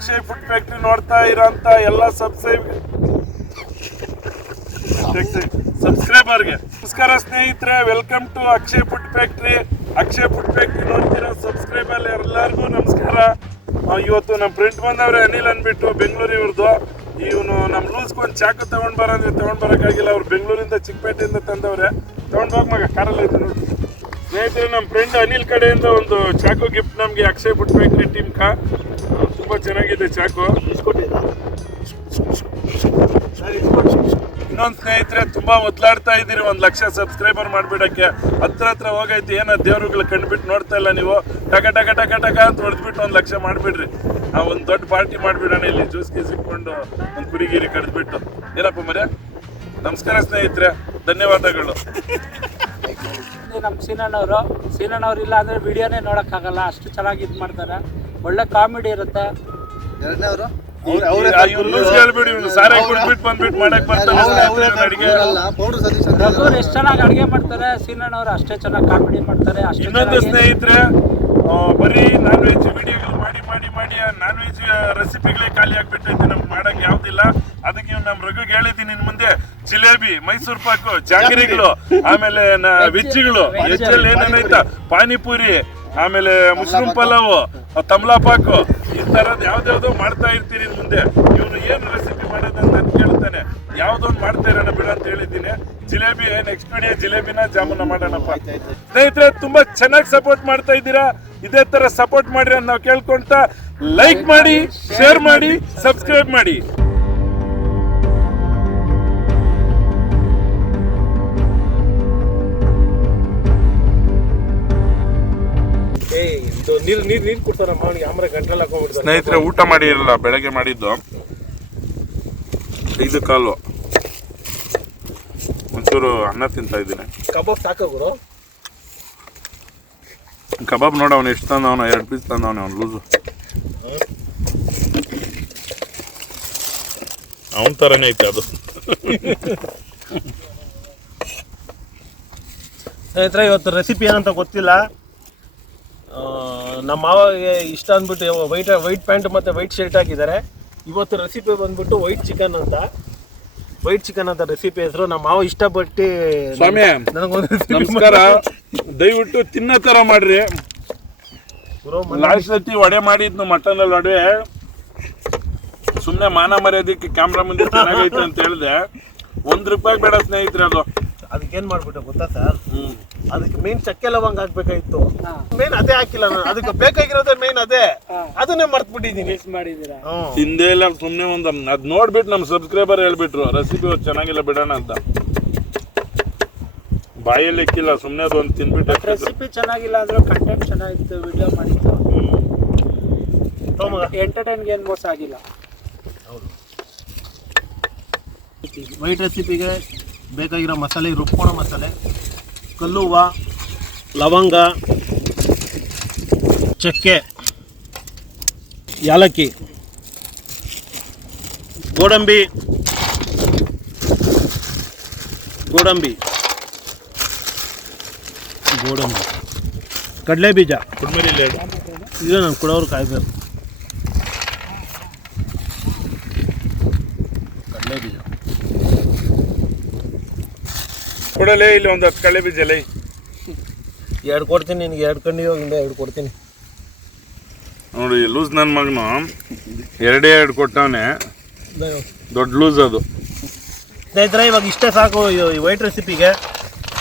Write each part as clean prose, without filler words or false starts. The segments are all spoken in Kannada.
ಅಕ್ಷಯ್ ಫುಡ್ ಫ್ಯಾಕ್ಟ್ರಿ ನೋಡ್ತಾ ಇರೋಂಥ ಎಲ್ಲ ಸಬ್ಸ್ಕ್ರೈಬರ್ಗೆ ನಮಸ್ಕಾರ ಸ್ನೇಹಿತರೆ. Welcome to Akshay food factory. Akshay food factory ನೋಡ್ತಿರೋ ಸಬ್ಸ್ಕ್ರೈಬರ್ ಎಲ್ಲರಿಗೂ ನಮಸ್ಕಾರ. ಇವತ್ತು ನಮ್ಮ ಫ್ರೆಂಡ್ ಬಂದವ್ರೆ ಅನಿಲ್ ಅಂದ್ಬಿಟ್ಟು ಬೆಂಗಳೂರು ಇವ್ರದ್ದು. ಇವನು ನಮ್ಮ ರೂಲ್ಸ್ಗೆ ಒಂದು ಚಾಕು ತಗೊಂಡು ಬರೋಕ್ಕಾಗಿಲ್ಲ. ಅವ್ರು ಬೆಂಗಳೂರಿಂದ ಚಿಕ್ಕಪೇಟೆಯಿಂದ ತಂದವ್ರೆ. ತಗೊಂಡು ಹೋಗಿ ಮಗ ಕಾರಲ್ಲಿ ಐತೆ ನೋಡಿ. ಸ್ನೇಹಿತರೆ, ನಮ್ಮ ಫ್ರೆಂಡ್ ಅನಿಲ್ ಕಡೆಯಿಂದ ಒಂದು ಚಾಕು ಗಿಫ್ಟ್ ನಮಗೆ ಅಕ್ಷಯ್ ಫುಡ್ ಫ್ಯಾಕ್ಟ್ರಿ ಟೀಮ್ ತುಂಬ ಚೆನ್ನಾಗಿದೆ ಚಾಕು. ಇನ್ನೊಂದು ಸ್ನೇಹಿತರೆ, ತುಂಬ ಒದ್ಲಾಡ್ತಾ ಇದ್ದೀರಿ 1 ಲಕ್ಷ ಸಬ್ಸ್ಕ್ರೈಬರ್ ಮಾಡಿಬಿಡೋಕ್ಕೆ. ಹತ್ರ ಹೋಗೈತಿ. ಏನೋ ದೇವ್ರುಗಳು ಕಂಡುಬಿಟ್ಟು ನೋಡ್ತಾ ಇಲ್ಲ ನೀವು. ಟಕ ಅಂತ ಹೊಡೆದ್ಬಿಟ್ಟು 1 ಲಕ್ಷ ಮಾಡಿಬಿಡ್ರಿ. ನಾವು ಒಂದು ದೊಡ್ಡ ಪಾರ್ಟಿ ಮಾಡಿಬಿಡೋಣ ಇಲ್ಲಿ. ಜ್ಯೂಸ್ ಗೀಸ್ ಇಟ್ಕೊಂಡು ಒಂದು ಕುರಿಗಿರಿ ಕಡ್ದ್ಬಿಟ್ಟು. ಏನಪ್ಪ ಮರೆ. ನಮಸ್ಕಾರ ಸ್ನೇಹಿತರೆ, ಧನ್ಯವಾದಗಳು. ನಮ್ಮ ಸೀನಣ್ಣವ್ರು ಇಲ್ಲ ಅಂದರೆ ವಿಡಿಯೋನೇ ನೋಡೋಕ್ಕಾಗಲ್ಲ, ಅಷ್ಟು ಚೆನ್ನಾಗಿ ಇದು ಮಾಡ್ತಾರೆ. ಒಳ್ಳೆ ಕಾಮಿಡಿ ಇರುತ್ತೆ. ಎಷ್ಟು ಚೆನ್ನಾಗಿ ಅಡುಗೆ ಮಾಡ್ತಾರೆ ಸೀನಣ್ಣವ್ರು, ಅಷ್ಟೇ ಚೆನ್ನಾಗಿ ಕಾಮಿಡಿ ಮಾಡ್ತಾರೆ. ಇನ್ನೊಂದು ಸ್ನೇಹಿತರೆ, ಬರೀ ನಾನ್ ವೆಜ್ ವಿಡಿಯೋಗಳು ಮಾಡಿ ನಾನ್ ವೆಜ್ ರೆಸಿಪಿಗಳೇ ಖಾಲಿ ಆಗ್ಬಿಟ್ಟೈತೆ. ನಮ್ಗೆ ಮಾಡಕ್ ಯಾವ್ದಿಲ್ಲ. ಅದಕ್ಕೆ ನಮ್ಮ ರಘುಗೆ ಹೇಳಿದ್ದೀನಿ, ಇನ್ ಮುಂದೆ ಜಿಲೇಬಿ, ಮೈಸೂರು ಪಾಕು, ಜಾಗರಿಗಳು, ಆಮೇಲೆ ವೆಜ್ಗಳು, ವೆಜ್ಜಲ್ಲಿ ಏನೇನೈತ ಪಾನಿಪುರಿ, ಆಮೇಲೆ ಮುಸ್ಲಿಂ ಪಲಾವು, ತಮ್ಲಾಪಾಕು, ಈ ತರದ್ ಯಾವ್ದಾವ್ದೋ ಮಾಡ್ತಾ ಇರ್ತೀರಿ ಮುಂದೆ. ಇವನು ಏನು ರೆಸಿಪಿ ಮಾಡೋದಂತ ನಾನು ಕೇಳ್ತಾನೆ. ಯಾವ್ದೊಂದು ಮಾಡ್ತಾ ಇರೋಣ ಬಿಡ ಅಂತ ಹೇಳಿದ್ದೀನಿ. ಜಿಲೇಬಿ ನೆಕ್ಸ್ಟ್ ವಿಡಿಯೋ ಜಿಲೇಬಿನ ಜಾಮೂನ ಮಾಡೋಣಪ್ಪ. ಸ್ನೇಹಿತರೆ, ತುಂಬಾ ಚೆನ್ನಾಗಿ ಸಪೋರ್ಟ್ ಮಾಡ್ತಾ ಇದ್ದೀರಾ. ಇದೇ ತರ ಸಪೋರ್ಟ್ ಮಾಡ್ರಿ ಅಂತ ನಾವು ಕೇಳ್ಕೊಂತ ಲೈಕ್ ಮಾಡಿ, ಶೇರ್ ಮಾಡಿ, ಸಬ್ಸ್ಕ್ರೈಬ್ ಮಾಡಿ. ನೀರು ಕೊಡ್ತಾರ ಆಮೇಲೆ ಗಂಟೆಲ್ಲ ಹಾಕೊಂಡ್ಬಿಡ್ತಾರೆ. ಸ್ನೇಹಿತರೆ, ಊಟ ಮಾಡಿ ಇರಲ್ಲ, ಬೆಳಗ್ಗೆ ಮಾಡಿದ್ದು 5 ಕಾಲು. ಒಂಚೂರು ಅನ್ನ ತಿಂತಾ ಇದ್ದೀನಿ. ಕಬಾಬ್ ಸಾಕಾಗುರು. ಕಬಾಬ್ ನೋಡ, ಅವನು ಎಷ್ಟು ತಂದವನು, 2 ಪೀಸ್ ತಂದವನು ಅವ್ನು ಲೂಸು. ಅವನ ಥರನೇ ಐತೆ ಅದು. ಸ್ನೇಹಿತರೆ, ಇವತ್ತು ರೆಸಿಪಿ ಏನಂತ ಗೊತ್ತಿಲ್ಲ. ನಮ್ಮ ಮಾವಗೆ ಇಷ್ಟ ಅಂದ್ಬಿಟ್ಟು ವೈಟ್ ಪ್ಯಾಂಟ್ ಮತ್ತು ವೈಟ್ ಶರ್ಟ್ ಹಾಕಿದ್ದಾರೆ. ಇವತ್ತು ರೆಸಿಪಿ ಬಂದ್ಬಿಟ್ಟು ವೈಟ್ ಚಿಕನ್ ಅಂತ ರೆಸಿಪಿ ಹೆಸರು. ನಮ್ಮ ಮಾವ ಇಷ್ಟಪಟ್ಟು ಸ್ವಾಮಿ ನಮಸ್ಕಾರ. ದಯವಿಟ್ಟು ತಿನ್ನೋ ಥರ ಮಾಡ್ರಿ. ಲಾಸ್ಟ್ ಸತಿ ವಡೆ ಮಾಡಿದ್ನು, ಮಟನಲ್ಲಿ ವಡೆ. ಸುಮ್ಮನೆ ಮಾನ ಮರ್ಯಾದಕ್ಕೆ ಕ್ಯಾಮ್ರಾ ಮುಂದೆ ಚೆನ್ನಾಗೈತೆ ಅಂತ ಹೇಳಿದೆ. ₹1 ಬೇಡ ಸ್ನೇಹಿತರೆ. ಅದಕ್ಕೇನು ಮಾಡ್ಬಿಟ್ಟೆ ಗೊತ್ತಾ ಸರ್? ಅದಕ್ಕೆ ಮೇನ್ ಚಕ್ಕೆ ಲವಂಗ ಹಾಕ್ಬೇಕಾಯ್ತು. ಮೇನ್ ಅದೇ ಹಾಕಿಲ್ಲ ನಾನು. ಅದಕ್ಕೆ ಬೇಕಾಗಿರೋದೇ ಮೇನ್ ಅದೇ. ಅದನ್ನೇ ಮರ್ತ್ಬಿಟ್ಟಿದ್ದೀನಿ. ತಿಂದೇ ಇಲ್ಲ. ಸುಮ್ಮನೆ ಅದ್ ನೋಡ್ಬಿಟ್ಟು ನಮ್ಮ ಸಬ್ಸ್ಕ್ರೈಬರ್ ಹೇಳ್ಬಿಟ್ರು ರೆಸಿಪಿ ಚೆನ್ನಾಗಿಲ್ಲ ಬಿಡೋಣ ಅಂತ. ಬಾಯಲ್ಲಿ ಇಕ್ಕಿಲ್ಲ, ಸುಮ್ಮನೆ ಅದೊಂದು ತಿನ್ಬಿಟ್ಟು. ರೆಸಿಪಿ ಚೆನ್ನಾಗಿಲ್ಲ ಅಂದ್ರೂ ಕಂಟೆಂಟ್ ಚೆನ್ನಾಗಿತ್ತು, ವಿಡಿಯೋ ಮಾಡಿತ್ತು. ಎಂಟರ್ಟೈನ್ಗೆ ಏನು ಮೋಸ ಆಗಿಲ್ಲ. ವೈಟ್ ರೆಸಿಪಿಗೆ ಬೇಕಾಗಿರೋ ಮಸಾಲೆ, ರುಬ್ಕೊಳ್ಳೋ ಮಸಾಲೆ: ಕಲ್ಲುವ, ಲವಂಗ, ಚಕ್ಕೆ, ಯಾಲಕ್ಕಿ, ಗೋಡಂಬಿ, ಕಡಲೆ ಬೀಜ. ಇದು ನಾನು ಕೊಡೋರು ಕಾಯ್ಬೇಕು. ಕಡಲೆ ಬೀಜ ಕೊಡಲೇ. ಇಲ್ಲಿ ಒಂದು 10 ಕಡಲೆ ಬೀಜ ಲೈ. 2 ಕೊಡ್ತೀನಿ ನಿನಗೆ. 2 ಕಂಡಿಯೋಗಿಂದ 2 ಕೊಡ್ತೀನಿ ನೋಡಿ. ಲೂಸ್ ನನ್ನ ಮಗನು 2 ಕೊಟ್ಟವನೆ. ದೊಡ್ಡ ಲೂಸ್ ಅದು. ಸ್ನೇಹಿತರೆ, ಇವಾಗ ಇಷ್ಟೇ ಸಾಕು ಈ ವೈಟ್ ರೆಸಿಪಿಗೆ.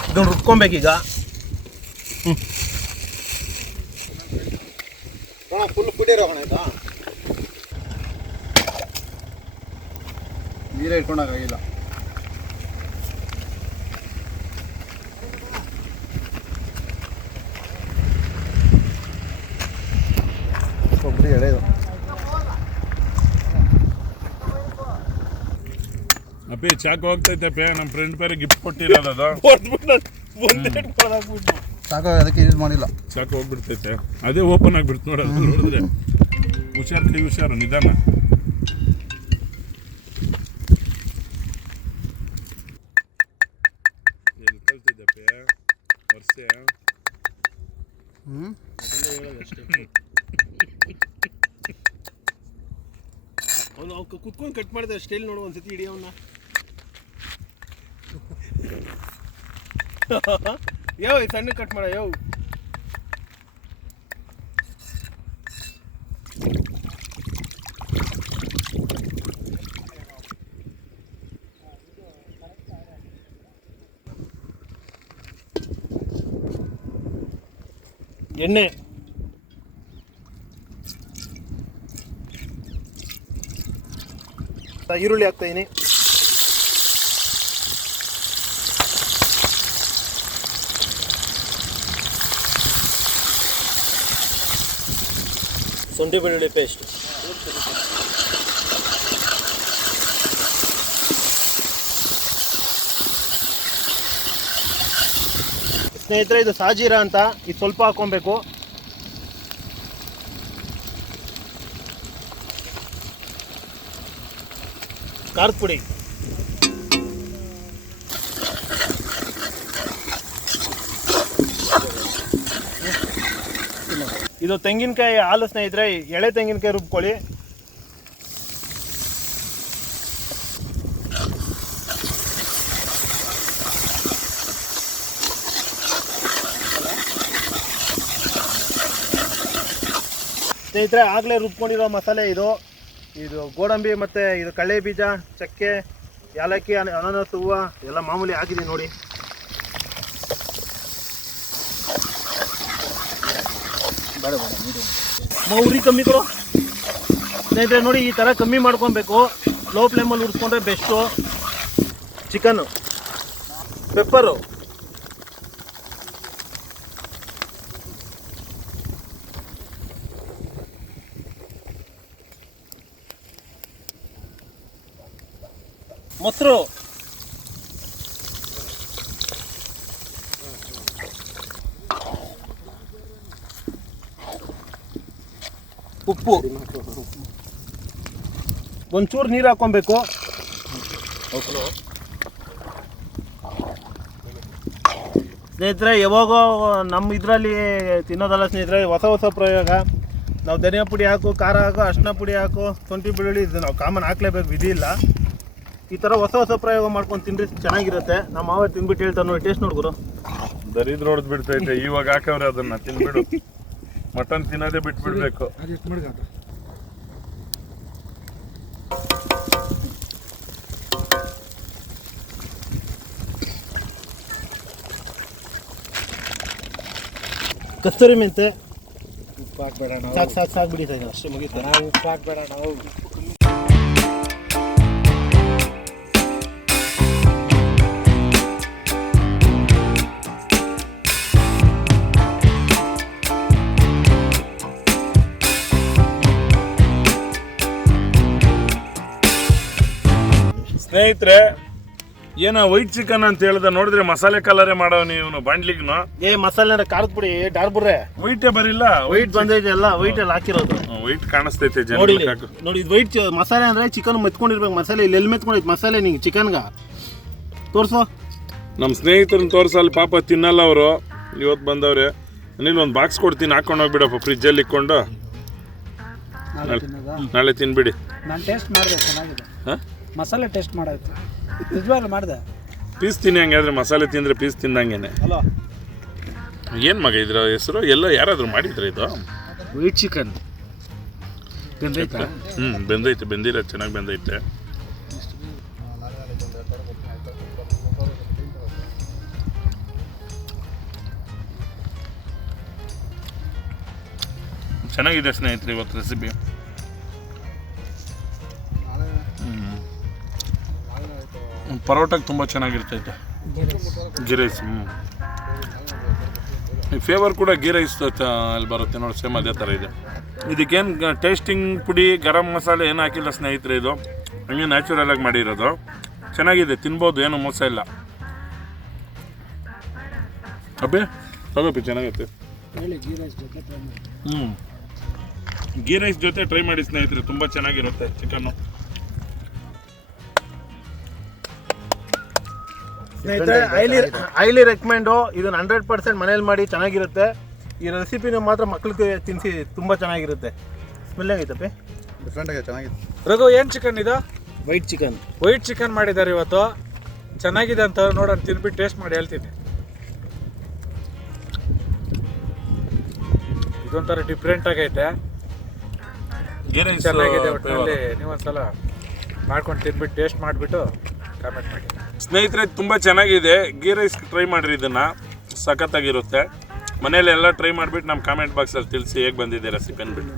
ಇದನ್ನು ರುಬ್ಕೊಬೇಕೀಗ. ಫುಲ್ ಪುಡಿರೋಣ. ಆಯ್ತಾ? ನೀರೇ ಇಟ್ಕೊಂಡಾಗಿಲ್ಲ. ಕೊಬ್ಬರಿ ಎಳೆದು ಅಪ್ಪಿ ಚಾಕು ಹೋಗ್ತೈತೆ. ನಮ್ಮ ಫ್ರೆಂಡ್ ಬೇರೆ ಗಿಫ್ಟ್ ಕೊಟ್ಟಿರೋದು. ಸಾಕು, ಅದಕ್ಕೆ ಯೂಸ್ ಮಾಡಿಲ್ಲ. ಚಾಕು ಹೋಗ್ಬಿಡ್ತೈತೆ. ಅದೇ ಓಪನ್ ಆಗಿಬಿಡ್ತು ನೋಡೋದು. ನೋಡಿದ್ರೆ ಹುಷಾರು, ನಿಧಾನ. ಎಲ್ಲಿ ಕಲ್ತಿದ್ದಪ್ಪೆ ವರ್ಷ? ಕುತ್ಕೊಂಡು ಕಟ್ ಮಾಡಿದೆ ಸ್ಟೈಲ್ ನೋಡು ಒಂದ್ಸತಿ ಇಡೀ ಅವನ್ನ ಯಾವ ಸಣ್ಣ ಕಟ್ ಮಾಡ ಯಾವ ಎಣ್ಣೆ ಈರುಳ್ಳಿ ಹಾಕ್ತಾಯಿನಿ ಶುಂಠಿ ಬೆಳ್ಳುಳ್ಳಿ ಪೇಸ್ಟ್ ಸ್ನೇಹಿತರೆ ಇದು ಸಾಜೀರ ಅಂತ ಇದು ಸ್ವಲ್ಪ ಹಾಕೊಬೇಕು ಖಾರದ ಪುಡಿ ಇದು ತೆಂಗಿನಕಾಯಿ ಹಾಲು ಸ್ನೇಹಿತರೆ ಎಳೆ ತೆಂಗಿನಕಾಯಿ ರುಬ್ಕೊಳ್ಳಿ ಸ್ನೇಹಿತರೆ ಆಗಲೇ ರುಬ್ಕೊಂಡಿರೋ ಮಸಾಲೆ ಇದು ಗೋಡಂಬಿ ಮತ್ತು ಇದು ಕಡಲೆ ಬೀಜ ಚಕ್ಕೆ ಏಲಕ್ಕಿ ಅನಾನಸ್ ಹೂವು ಎಲ್ಲ ಮಾಮೂಲಿ ಹಾಕಿದ್ದೀನಿ ನೋಡಿ ಉರಿ ಕಮ್ಮಿ ಕೊಡು ಸ್ನೇಹಿತರೆ ನೋಡಿ ಈ ಥರ ಕಮ್ಮಿ ಮಾಡ್ಕೊಬೇಕು ಲೋ ಫ್ಲೇಮಲ್ಲಿ ಉರಿಸ್ಕೊಂಡ್ರೆ ಬೆಸ್ಟು ಚಿಕನ್ನು ಪೆಪ್ಪರು ಮೊಸರು ಉಪ್ಪು ಒಂಚೂರು ನೀರು ಹಾಕೊಬೇಕು ಸ್ನೇಹಿತರೆ ಯಾವಾಗೋ ನಮ್ಮ ಇದರಲ್ಲಿ ತಿನ್ನೋದಲ್ಲ ಸ್ನೇಹಿತರೆ ಹೊಸ ಪ್ರಯೋಗ ನಾವು ಧನಿಯಾ ಪುಡಿ ಹಾಕು ಖಾರ ಹಾಕು ಅರಿಶಿನ ಪುಡಿ ಹಾಕು ಶುಂಠಿ ಬೆಳ್ಳುಳ್ಳಿ ಇದು ನಾವು ಕಾಮನ್ ಹಾಕ್ಲೇಬೇಕು ವಿಧಿ ಇಲ್ಲ ಈ ಥರ ಹೊಸ ಪ್ರಯೋಗ ಮಾಡ್ಕೊಂಡು ತಿನ್ರಿ ಚೆನ್ನಾಗಿರುತ್ತೆ ನಮ್ಮ ಮಾವ ತಿನ್ಬಿಟ್ಟು ಹೇಳ್ತಾರೆ ನೋಡಿ ಟೇಸ್ಟ್ ನೋಡ್ಗುರು ದರಿದ್ರ ಹೊಡೆದು ಬಿಡ್ತೈತೆ ಇವಾಗ ಹಾಕವ್ರೆ ಅದನ್ನ ತಿನ್ಬಿಡು ಮಟನ್ ತಿನ್ನೋದೇ ಬಿಟ್ಬಿಡ್ಬೇಕು ಕಸ್ತೂರಿ ಮೆಂತೆ ಉಪ್ಪು ಹಾಕ್ಬೇಡ ಸಾಕು ಬಿಡಿ ಸರ್ ಅಷ್ಟೇ ಮುಗಿತಾರೆ ಉಪ್ಪು ಹಾಕ್ಬೇಡ ನಾವು ಸ್ನೇಹಿತರೆ ಏನೋ ವೈಟ್ ಚಿಕನ್ ಅಂತ ಹೇಳಿದ ನೋಡಿದ್ರೆ ಮಸಾಲೆ ಕಲರೇ ಮಾಡವ ನೀವು ಬಾಂಡ್ಲಿಗ್ನು ಮಸಾಲೆ ಖಾರದ ಪುಡಿ ಡಾರ್ಬುರ್ರೆ ವೈಟೇ ಬರಿಲ್ಲ ವೈಟ್ ಬಂದೈತೆ ಎಲ್ಲ ವೈಟ್ ಅಲ್ಲಿ ಹಾಕಿರೋದು ವೈಟ್ ಕಾಣಿಸ್ತೈತೆ ನೋಡಿ ಇದು ವೈಟ್ ಮಸಾಲೆ ಅಂದ್ರೆ ಚಿಕನ್ ಮೆತ್ಕೊಂಡಿರ್ಬೇಕು ಮಸಾಲೆ ಇಲ್ಲಿ ಎಲ್ಲಿ ಮೆತ್ಕೊಂಡೈತೆ ಮಸಾಲೆ ನಿಂಗೆ ಚಿಕನ್ಗ ತೋರ್ಸೋ ನಮ್ಮ ಸ್ನೇಹಿತರನ್ನ ತೋರ್ಸಲ್ಲಿ ಪಾಪ ತಿನ್ನಲ್ಲ ಅವರು ಇವತ್ತು ಬಂದವ್ರೆ ನೀನು ಒಂದು ಬಾಕ್ಸ್ ಕೊಡ್ತೀನಿ ಹಾಕೊಂಡು ಹೋಗ್ಬಿಡಪ್ಪ ಫ್ರಿಜ್ಜಲ್ಲಿ ಇಟ್ಕೊಂಡು ನಾಳೆ ತಿನ್ಬಿಡಿ ನಾನು ಟೇಸ್ಟ್ ಮಾಡಿದೆ ಚೆನ್ನಾಗಿದೆ ಮಸಾಲೆ ಟೇಸ್ಟ್ ಮಾಡಾಯ್ತು ನಿಜವಾಗ್ಲೂ ಮಾಡಿದೆ ಪೀಸ್ ತಿನ್ನಿ ಹಂಗಾದ್ರೆ ಮಸಾಲೆ ತಿಂದರೆ ಪೀಸ್ ತಿಂದಂಗೆನೆ ಅಲೋ ಏನು ಮಗ ಇದ್ರ ಹೆಸರು ಎಲ್ಲ ಯಾರಾದರೂ ಮಾಡಿದ್ರೆ ಇದು ವೈಟ್ ಚಿಕನ್ ಬೆಂದೈತಾ ಬೆಂದೈತೆ ಬೆಂದಿರ ಚೆನ್ನಾಗಿ ಬೆಂದೈತೆ ಚೆನ್ನಾಗಿದೆ ಸ್ನೇಹಿತರೆ ಇವತ್ತು ರೆಸಿಪಿ ಪರೋಟಕ್ಕೆ ತುಂಬ ಚೆನ್ನಾಗಿರ್ತೈತೆ ಗೀ ರೈಸ್ ಫ್ಲೇವರ್ ಕೂಡ ಗೀ ರೈಸ್ ಅಲ್ಲಿ ಬರುತ್ತೆ ನೋಡಿ ಸೇಮ್ ಅದೇ ಥರ ಇದೆ ಇದಕ್ಕೇನು ಟೇಸ್ಟಿಂಗ್ ಪುಡಿ ಗರಂ ಮಸಾಲೆ ಏನು ಹಾಕಿಲ್ಲ ಸ್ನೇಹಿತರೆ ಇದು ಹಂಗೆ ನ್ಯಾಚುರಲ್ ಆಗಿ ಮಾಡಿರೋದು ಚೆನ್ನಾಗಿದೆ ತಿನ್ಬೋದು ಏನು ಮೋಸ ಇಲ್ಲ ಅಬ್ಬೆ ತಗೋಪಿ ಚೆನ್ನಾಗೈತೆ ಗೀ ರೈಸ್ ಜೊತೆ ಟ್ರೈ ಮಾಡಿ ಸ್ನೇಹಿತರೆ ತುಂಬ ಚೆನ್ನಾಗಿರುತ್ತೆ ಚಿಕನ್ನು ಸ್ನೇಹಿತರೆ ಐಲಿ ರೆಕಮೆಂಡು ಇದನ್ನ 100% ಮನೇಲಿ ಮಾಡಿ ಚೆನ್ನಾಗಿರುತ್ತೆ ಈ ರೆಸಿಪಿನ ಮಾತ್ರ ಮಕ್ಳಿಗೆ ತಿನ್ನಿಸಿ ತುಂಬ ಚೆನ್ನಾಗಿರುತ್ತೆ ಸ್ಮೆಲ್ ಆಗೈತಪ್ಪೆ ಡಿಫ್ರೆಂಟಾಗಿ ಚೆನ್ನಾಗಿದೆ. ರಘು ಏನು ಚಿಕನ್ ಇದು? White chicken. ವೈಟ್ ಚಿಕನ್ ಮಾಡಿದ್ದಾರೆ ಇವತ್ತು. ಚೆನ್ನಾಗಿದೆ ಅಂತ ನೋಡೋಣ, ತಿನ್ಬಿಟ್ಟು ಟೇಸ್ಟ್ ಮಾಡಿ ಹೇಳ್ತೀನಿ. ಇದೊಂಥರ ಡಿಫ್ರೆಂಟ್ ಆಗೈತೆ, ಚೆನ್ನಾಗಿದೆ. ಒಟ್ಟಿನಲ್ಲಿ ನೀವೊಂದ್ಸಲ ಮಾಡ್ಕೊಂಡು ತಿನ್ಬಿಟ್ಟು ಟೇಸ್ಟ್ ಮಾಡಿಬಿಟ್ಟು ಕಾಮೆಂಟ್ ಮಾಡಿ. ಸ್ನೇಹಿತರೆ ತುಂಬ ಚೆನ್ನಾಗಿದೆ. ಗೀ ರೈಸ್ ಟ್ರೈ ಮಾಡಿರಿ, ಇದನ್ನು ಸಖತ್ತಾಗಿರುತ್ತೆ. ಮನೇಲಿ ಎಲ್ಲ ಟ್ರೈ ಮಾಡಿಬಿಟ್ಟು ನಮ್ಮ ಕಾಮೆಂಟ್ ಬಾಕ್ಸಲ್ಲಿ ತಿಳಿಸಿ ಹೇಗೆ ಬಂದಿದೆ ರೆಸಿಪಿ ಅಂದ್ಬಿಟ್ಟು.